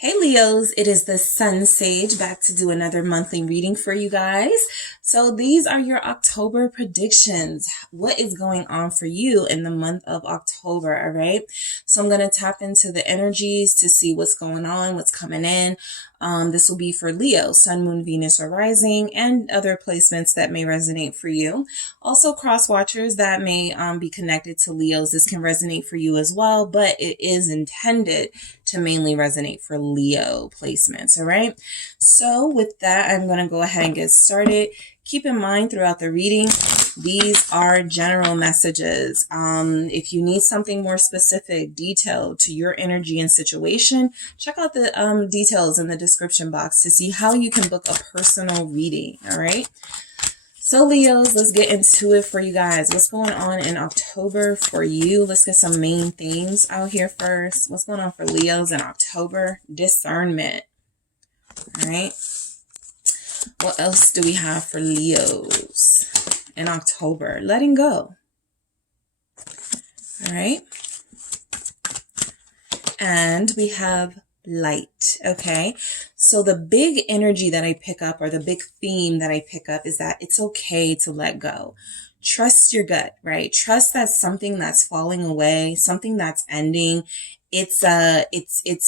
Hey Leos, it is the SunSage back to do another monthly reading for you guys. So these are your October predictions. What is going on for you in the month of October, all right? So I'm going to tap into the energies to see what's going on, what's coming in. This will be for Leo, Sun, Moon, Venus, or Rising, and other placements that may resonate for you. Also, cross watchers that may be connected to Leos, this can resonate for you as well, but it is intended to mainly resonate for Leo placements, all right? So with that, I'm going to go ahead and get started. Keep in mind throughout the reading, these are general messages. If you need something more specific, detailed to your energy and situation, check out the details in the description box to see how you can book a personal reading, all right? So Leos, let's get into it for you guys. What's going on in October for you? Let's get some main themes out here first. What's going on for Leos in October? Discernment. All right. What else do we have for Leos in October? Letting go. All right. And we have light. Okay. So the big energy that I pick up, or the big theme that I pick up, is that it's okay to let go. Trust your gut, right? Trust that something that's falling away, something that's ending, it's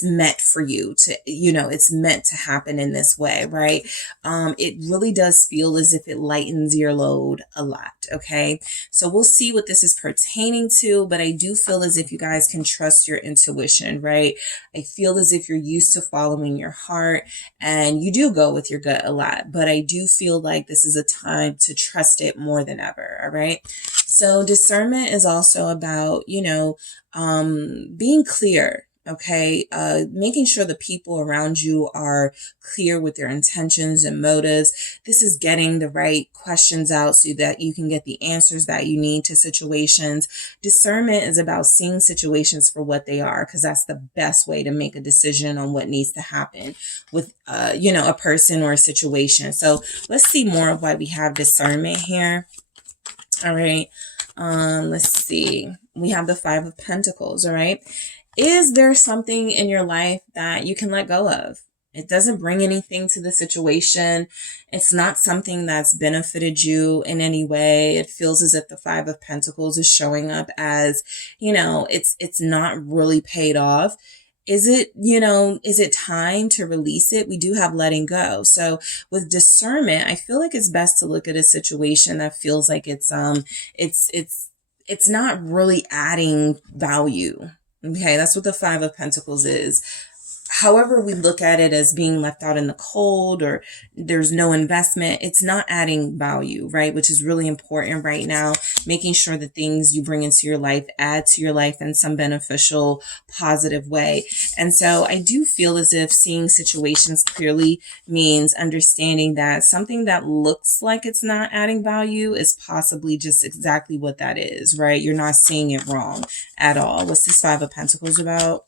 meant for you to, it's meant to happen in this way, right? It really does feel as if it lightens your load a lot. Okay. So we'll see what this is pertaining to, but I do feel as if you guys can trust your intuition, right? I feel as if you're used to following your heart and you do go with your gut a lot, but I do feel like this is a time to trust it more than ever. All right. So discernment is also about, being clear, okay? Making sure the people around you are clear with their intentions and motives. This is getting the right questions out so that you can get the answers that you need to situations. Discernment is about seeing situations for what they are, because that's the best way to make a decision on what needs to happen with, a person or a situation. So let's see more of why we have discernment here. All right. Let's see. We have the 5 of Pentacles. All right. Is there something in your life that you can let go of? It doesn't bring anything to the situation. It's not something that's benefited you in any way. It feels as if the 5 of Pentacles is showing up as, it's not really paid off. Is it time to release it? We do have letting go. So with discernment, I feel like it's best to look at a situation that feels like it's not really adding value. Okay. That's what the 5 of Pentacles is. However we look at it as being left out in the cold, or there's no investment, it's not adding value, right? Which is really important right now, making sure the things you bring into your life add to your life in some beneficial, positive way. And so I do feel as if seeing situations clearly means understanding that something that looks like it's not adding value is possibly just exactly what that is, right? You're not seeing it wrong at all. What's this 5 of Pentacles about?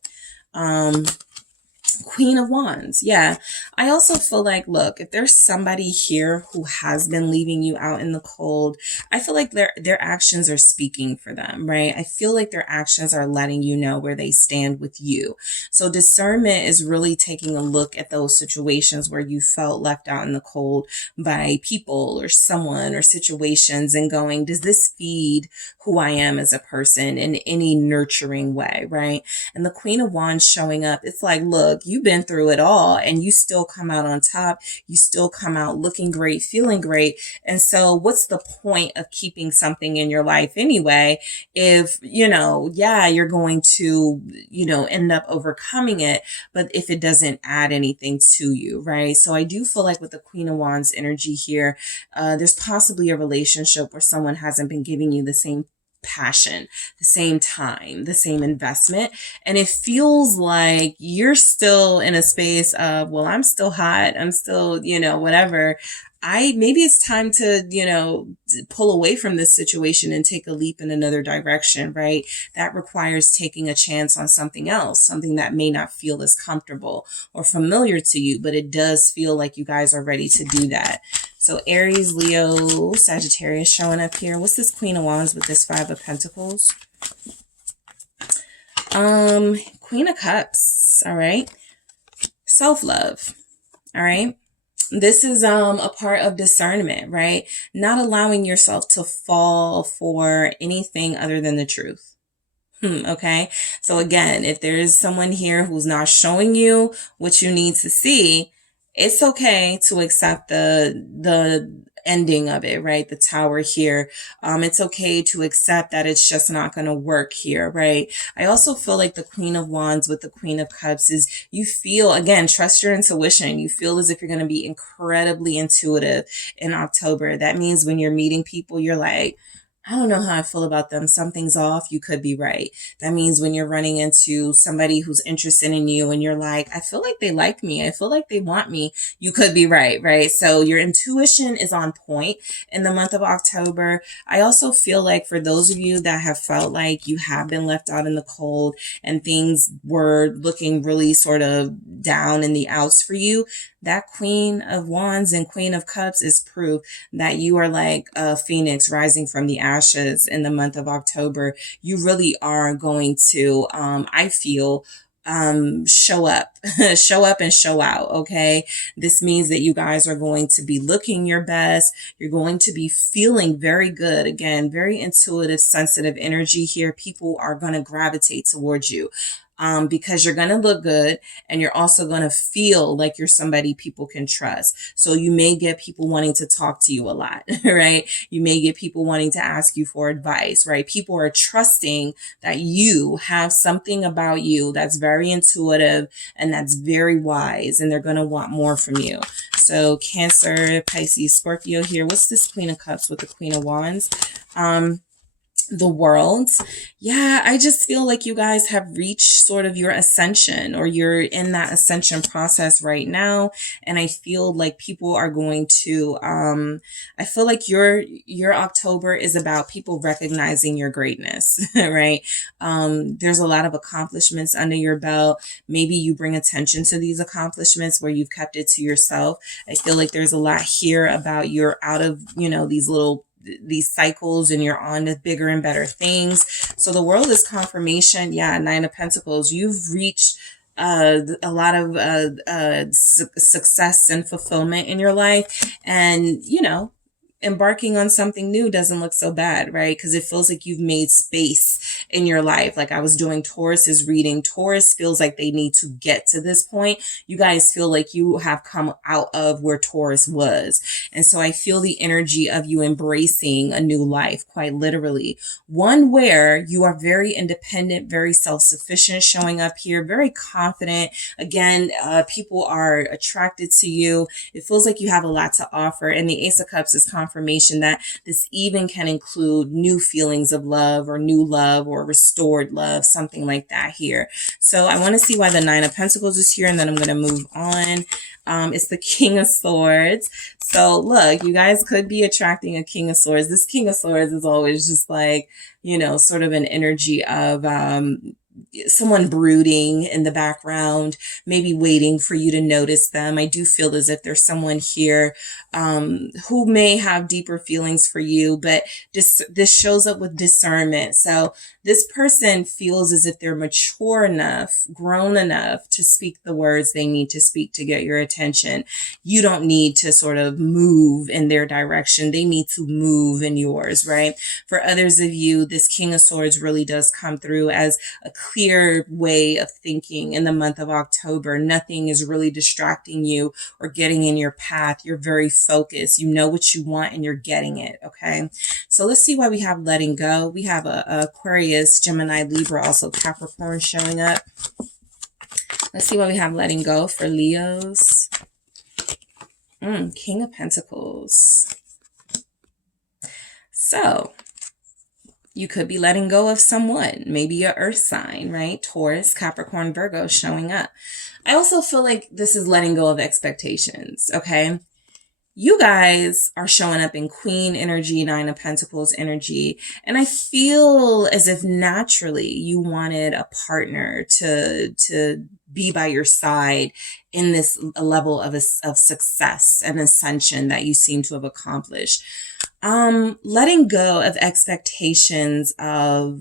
Queen of Wands. Yeah. I also feel like, look, if there's somebody here who has been leaving you out in the cold, I feel like their actions are speaking for them, right? I feel like their actions are letting you know where they stand with you. So discernment is really taking a look at those situations where you felt left out in the cold by people or someone or situations, and going, does this feed who I am as a person in any nurturing way, right? And the Queen of Wands showing up, it's like, look, you've been through it all and you still come out on top. You still come out looking great, feeling great. And so what's the point of keeping something in your life anyway, if, you're going to, end up overcoming it, but if it doesn't add anything to you, right? So I do feel like with the Queen of Wands energy here, there's possibly a relationship where someone hasn't been giving you the same passion, the same time, the same investment. And it feels like you're still in a space of, well, I'm still hot. I'm still, whatever. Maybe it's time to, pull away from this situation and take a leap in another direction, right? That requires taking a chance on something else, something that may not feel as comfortable or familiar to you, but it does feel like you guys are ready to do that. So Aries, Leo, Sagittarius showing up here. What's this Queen of Wands with this 5 of Pentacles? Queen of Cups. All right. Self-love. All right. This is a part of discernment, right? Not allowing yourself to fall for anything other than the truth. Okay. So again, if there is someone here who's not showing you what you need to see, it's okay to accept the ending of it, right? The tower here. It's okay to accept that it's just not going to work here, right? I also feel like the Queen of Wands with the Queen of Cups is you feel, again, trust your intuition. You feel as if you're going to be incredibly intuitive in October. That means when you're meeting people, you're like, I don't know how I feel about them. Something's off. You could be right. That means when you're running into somebody who's interested in you and you're like, I feel like they like me. I feel like they want me. You could be right, right? So your intuition is on point in the month of October. I also feel like for those of you that have felt like you have been left out in the cold and things were looking really sort of down in the outs for you, that Queen of Wands and Queen of Cups is proof that you are like a phoenix rising from the ashes in the month of October. You really are going to, I feel, show up, show up and show out. Okay. This means that you guys are going to be looking your best. You're going to be feeling very good. Again, very intuitive, sensitive energy here. People are going to gravitate towards you. Because you're going to look good and you're also going to feel like you're somebody people can trust. So you may get people wanting to talk to you a lot, right? You may get people wanting to ask you for advice, right? People are trusting that you have something about you that's very intuitive and that's very wise, and they're going to want more from you. So Cancer, Pisces, Scorpio here. What's this Queen of Cups with the Queen of Wands? The World. Yeah, I just feel like you guys have reached sort of your ascension, or you're in that ascension process right now. And I feel like people are going to, I feel like your October is about people recognizing your greatness, right? There's a lot of accomplishments under your belt. Maybe you bring attention to these accomplishments where you've kept it to yourself. I feel like there's a lot here about you're out of, these cycles and you're on to bigger and better things. So the World is confirmation. Yeah. 9 of Pentacles. You've reached a lot of success and fulfillment in your life. And, embarking on something new doesn't look so bad, right? Because it feels like you've made space in your life. Like I was doing Taurus's reading. Taurus feels like they need to get to this point. You guys feel like you have come out of where Taurus was. And so I feel the energy of you embracing a new life, quite literally. One where you are very independent, very self-sufficient, showing up here, very confident. Again, people are attracted to you. It feels like you have a lot to offer. And the Ace of Cups is confirmation that this even can include new feelings of love or restored love, something like that here. So I want to see why the 9 of Pentacles is here, and then I'm going to move on. It's the King of Swords. So look, you guys could be attracting a King of Swords. This King of Swords is always just like, sort of an energy of, someone brooding in the background, maybe waiting for you to notice them. I do feel as if there's someone here who may have deeper feelings for you, but this shows up with discernment. So this person feels as if they're mature enough, grown enough to speak the words they need to speak to get your attention. You don't need to sort of move in their direction. They need to move in yours, right? For others of you, this King of Swords really does come through as a clear way of thinking in the month of October. Nothing is really distracting you or getting in your path. You're very focused. You know what you want and you're getting it. Okay. So let's see why we have letting go. We have a Aquarius, Gemini, Libra, also Capricorn showing up. Let's see why we have letting go for Leos. King of Pentacles. So you could be letting go of someone, maybe your earth sign, right? Taurus, Capricorn, Virgo showing up. I also feel like this is letting go of expectations, okay? You guys are showing up in Queen energy, 9 of Pentacles energy. And I feel as if naturally you wanted a partner to be by your side in this level of success and ascension that you seem to have accomplished. Letting go of expectations of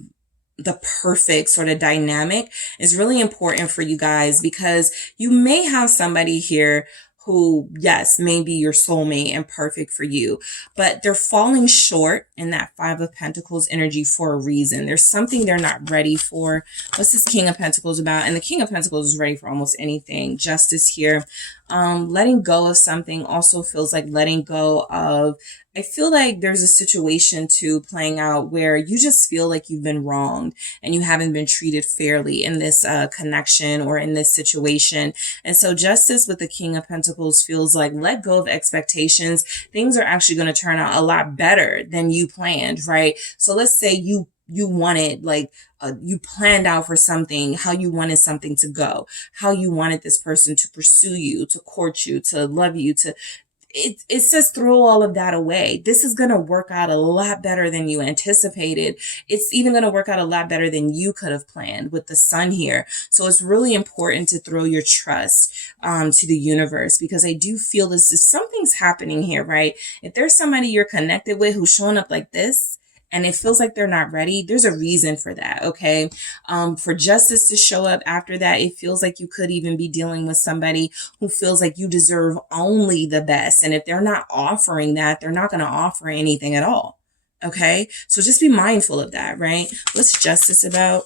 the perfect sort of dynamic is really important for you guys, because you may have somebody here who, yes, may be your soulmate and perfect for you, but they're falling short in that Five of Pentacles energy for a reason. There's something they're not ready for. What's this King of Pentacles about? And the King of Pentacles is ready for almost anything. Justice here. Letting go of something also feels like letting go of, I feel like there's a situation too playing out where you just feel like you've been wronged and you haven't been treated fairly in this connection or in this situation. And so justice with the King of Pentacles feels like let go of expectations. Things are actually going to turn out a lot better than you planned, right? So let's say you wanted, like, you planned out for something, how you wanted something to go, how you wanted this person to pursue you, to court you, to love you, to, it says throw all of that away. This is going to work out a lot better than you anticipated. It's even going to work out a lot better than you could have planned with the Sun here. So it's really important to throw your trust to the universe, because I do feel this is something's happening here, right? If there's somebody you're connected with who's showing up like this, and it feels like they're not ready, there's a reason for that, okay? For justice to show up after that, it feels like you could even be dealing with somebody who feels like you deserve only the best. And if they're not offering that, they're not going to offer anything at all, okay? So just be mindful of that, right? What's justice about?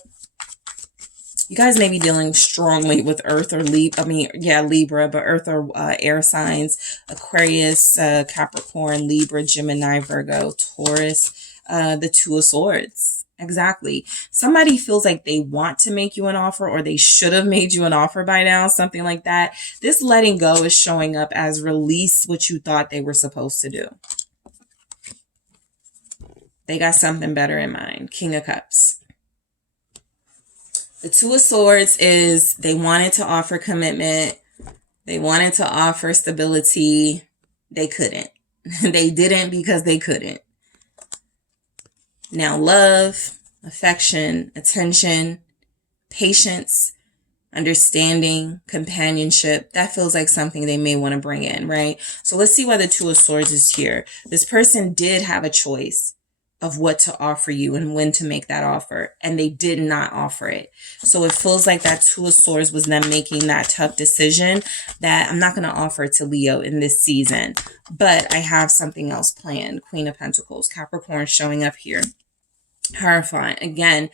You guys may be dealing strongly with Earth or Libra, but Earth or air signs, Aquarius, Capricorn, Libra, Gemini, Virgo, Taurus, the Two of Swords. Exactly. Somebody feels like they want to make you an offer, or they should have made you an offer by now, something like that. This letting go is showing up as release what you thought they were supposed to do. They got something better in mind. King of Cups. The Two of Swords is they wanted to offer commitment. They wanted to offer stability. They couldn't. They didn't because they couldn't. Now love, affection, attention, patience, understanding, companionship, that feels like something they may want to bring in, right? So let's see why the Two of Swords is here. This person did have a choice of what to offer you and when to make that offer, and they did not offer it. So it feels like that Two of Swords was them making that tough decision that I'm not going to offer it to Leo in this season, but I have something else planned. Queen of Pentacles, Capricorn showing up here. Horrifying. Again,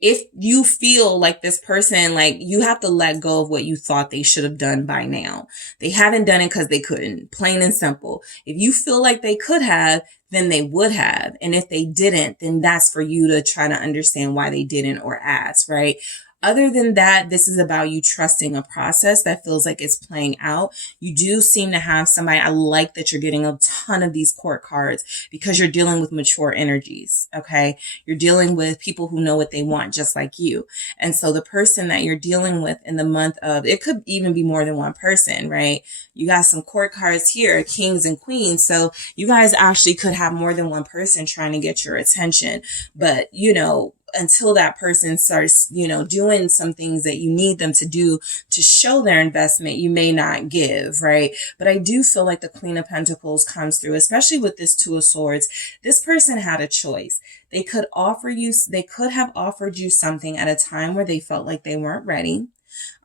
if you feel like this person, like, you have to let go of what you thought they should have done by now. They haven't done it because they couldn't. Plain and simple. If you feel like they could have, then they would have. And if they didn't, then that's for you to try to understand why they didn't or ask, right? Other than that, this is about you trusting a process that feels like it's playing out. You do seem to have somebody. I like that you're getting a ton of these court cards, because you're dealing with mature energies, okay? You're dealing with people who know what they want, just like you. And so the person that you're dealing with in the month of, it could even be more than one person, right? You got some court cards here, kings and queens. So you guys actually could have more than one person trying to get your attention. But, you know, until that person starts, you know, doing some things that you need them to do to show their investment, you may not give, right? But I do feel like the Queen of Pentacles comes through, especially with this Two of Swords. This person had a choice. They could have offered you something at a time where they felt like they weren't ready.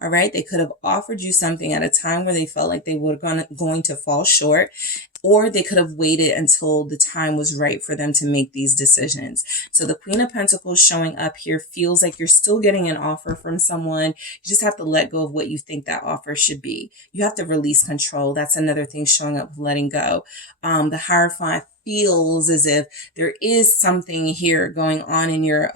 All right. They could have offered you something at a time where they felt like they were going to fall short, or they could have waited until the time was right for them to make these decisions. So the Queen of Pentacles showing up here feels like you're still getting an offer from someone. You just have to let go of what you think that offer should be. You have to release control. That's another thing showing up with letting go. The Hierophant feels as if there is something here going on in your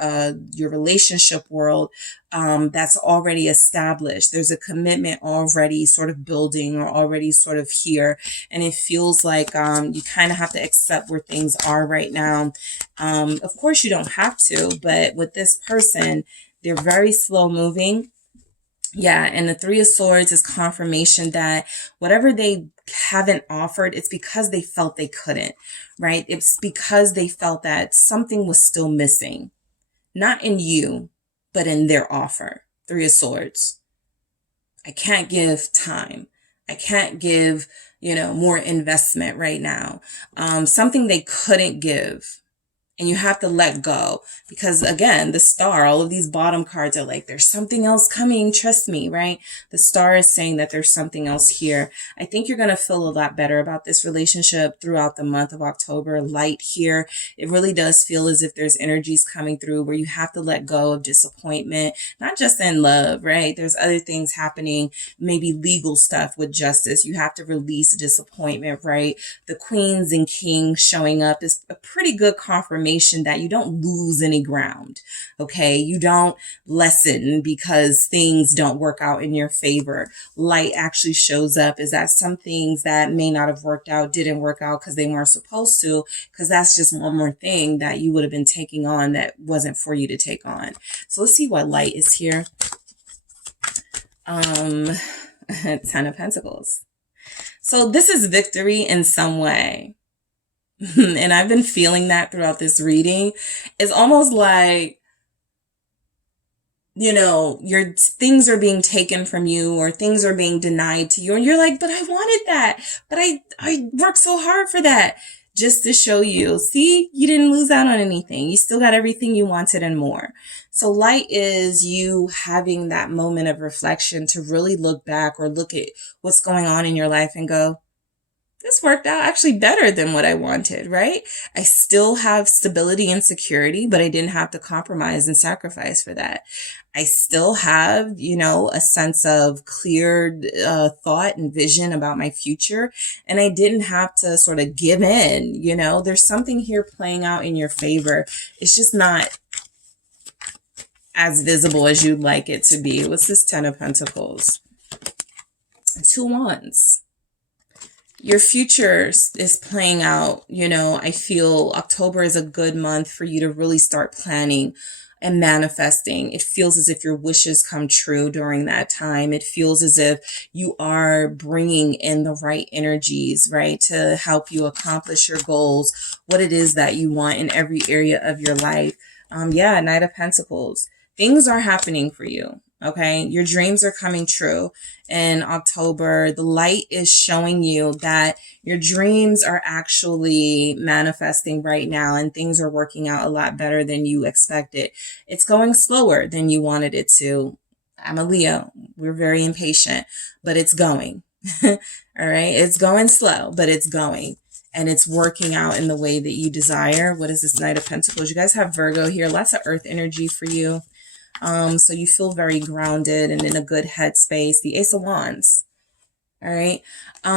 relationship world that's already established. There's a commitment already sort of building or already sort of here. And it feels like you kind of have to accept where things are right now. Of course, you don't have to, but with this person, they're very slow moving. Yeah, and the Three of Swords is confirmation that whatever they haven't offered, it's because they felt they couldn't, right? It's because they felt that something was still missing. Not in you, but in their offer. Three of Swords. I can't give time. I can't give, more investment right now. Something they couldn't give. And you have to let go because, again, the star, all of these bottom cards are like, there's something else coming. Trust me, right? The star is saying that there's something else here. I think you're going to feel a lot better about this relationship throughout the month of October. Light here. It really does feel as if there's energies coming through where you have to let go of disappointment, not just in love, right? There's other things happening, maybe legal stuff with justice. You have to release disappointment, right? The queens and kings showing up is a pretty good confirmation that you don't lose any ground, okay? You don't lessen because things don't work out in your favor. Light actually shows up is that some things that may not have worked out didn't work out because they weren't supposed to, because that's just one more thing that you would have been taking on that wasn't for you to take on. So let's see what light is here. 10 of Pentacles. So this is victory in some way. And I've been feeling that throughout this reading. It's almost like, you know, your things are being taken from you or things are being denied to you. And you're like, but I wanted that. But I worked so hard for that. Just to show you, see, you didn't lose out on anything. You still got everything you wanted and more. So light is you having that moment of reflection to really look back or look at what's going on in your life and go, this worked out actually better than what I wanted, right? I still have stability and security, but I didn't have to compromise and sacrifice for that. I still have, you know, a sense of clear thought and vision about my future. And I didn't have to sort of give in, you know, there's something here playing out in your favor. It's just not as visible as you'd like it to be. What's this 10 of Pentacles? 2 Wands. Your future is playing out. You know, I feel October is a good month for you to really start planning and manifesting. It feels as if your wishes come true during that time. It feels as if you are bringing in the right energies, right, to help you accomplish your goals, what it is that you want in every area of your life. Yeah, Knight of Pentacles. Things are happening for you. Okay, your dreams are coming true in October. The light is showing you that your dreams are actually manifesting right now and things are working out a lot better than you expected. It's going slower than you wanted it to. I'm a Leo. We're very impatient, but it's going. All right, it's going slow, but it's going. And it's working out in the way that you desire. What is this Knight of Pentacles? You guys have Virgo here. Lots of earth energy for you. So you feel very grounded and in a good headspace. The Ace of Wands. All right.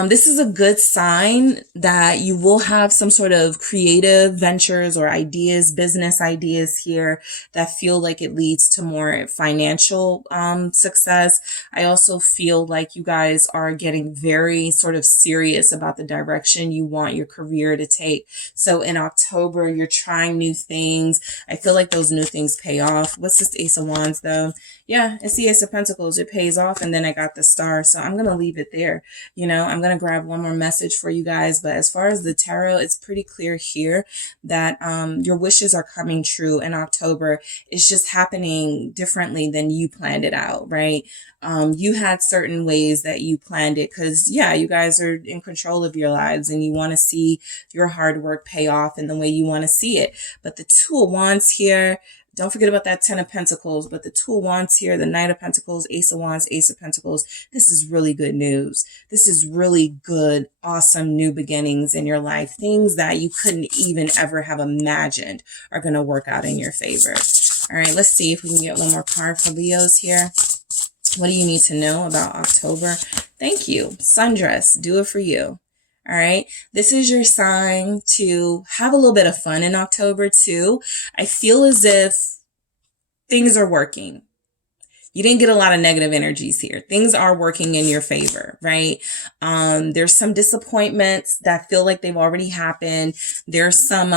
This is a good sign that you will have some sort of creative ventures or ideas, business ideas here that feel like it leads to more financial success. I also feel like you guys are getting very sort of serious about the direction you want your career to take. So in October, you're trying new things. I feel like those new things pay off. What's this Ace of Wands though? Yeah, it's the Ace of Pentacles. It pays off. And then I got the Star. So I'm going to leave it there. You know, I'm going to grab one more message for you guys. But as far as the tarot, it's pretty clear here that your wishes are coming true in October. It's just happening differently than you planned it out, right? You had certain ways that you planned it because, yeah, you guys are in control of your lives and you want to see your hard work pay off in the way you want to see it. But the Two of Wands here, don't forget about that 10 of Pentacles, but the Two of Wands here, the Knight of Pentacles, Ace of Wands, Ace of Pentacles. This is really good news. This is really good, awesome new beginnings in your life. Things that you couldn't even ever have imagined are going to work out in your favor. All right, let's see if we can get one more card for Leos here. What do you need to know about October? Thank you. Sundress, do it for you. All right. This is your sign to have a little bit of fun in October too. I feel as if things are working. You didn't get a lot of negative energies here. Things are working in your favor, right? There's some disappointments that feel like they've already happened. There's some,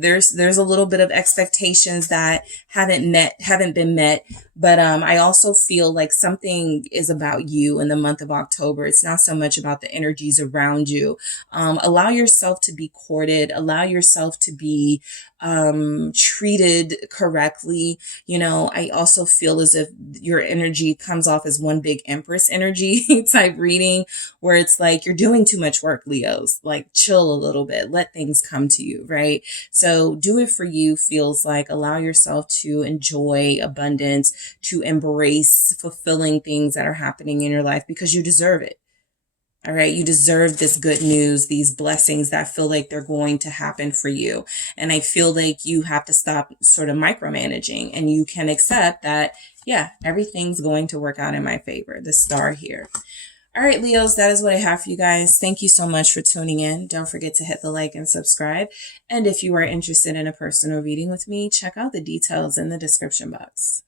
there's a little bit of expectations that haven't been met. But, I also feel like something is about you in the month of October. It's not so much about the energies around you. Allow yourself to be courted. Allow yourself to be, treated correctly. You know, I also feel as if your energy comes off as one big Empress energy type reading, where it's like you're doing too much work, Leos. Like, chill a little bit, let things come to you, right? So do it for you feels like allow yourself to enjoy abundance, to embrace fulfilling things that are happening in your life because you deserve it. All right. You deserve this good news, these blessings that feel like they're going to happen for you. And I feel like you have to stop sort of micromanaging, and you can accept that, yeah, everything's going to work out in my favor. The star here. All right, Leos, that is what I have for you guys. Thank you so much for tuning in. Don't forget to hit the like and subscribe. And if you are interested in a personal reading with me, check out the details in the description box.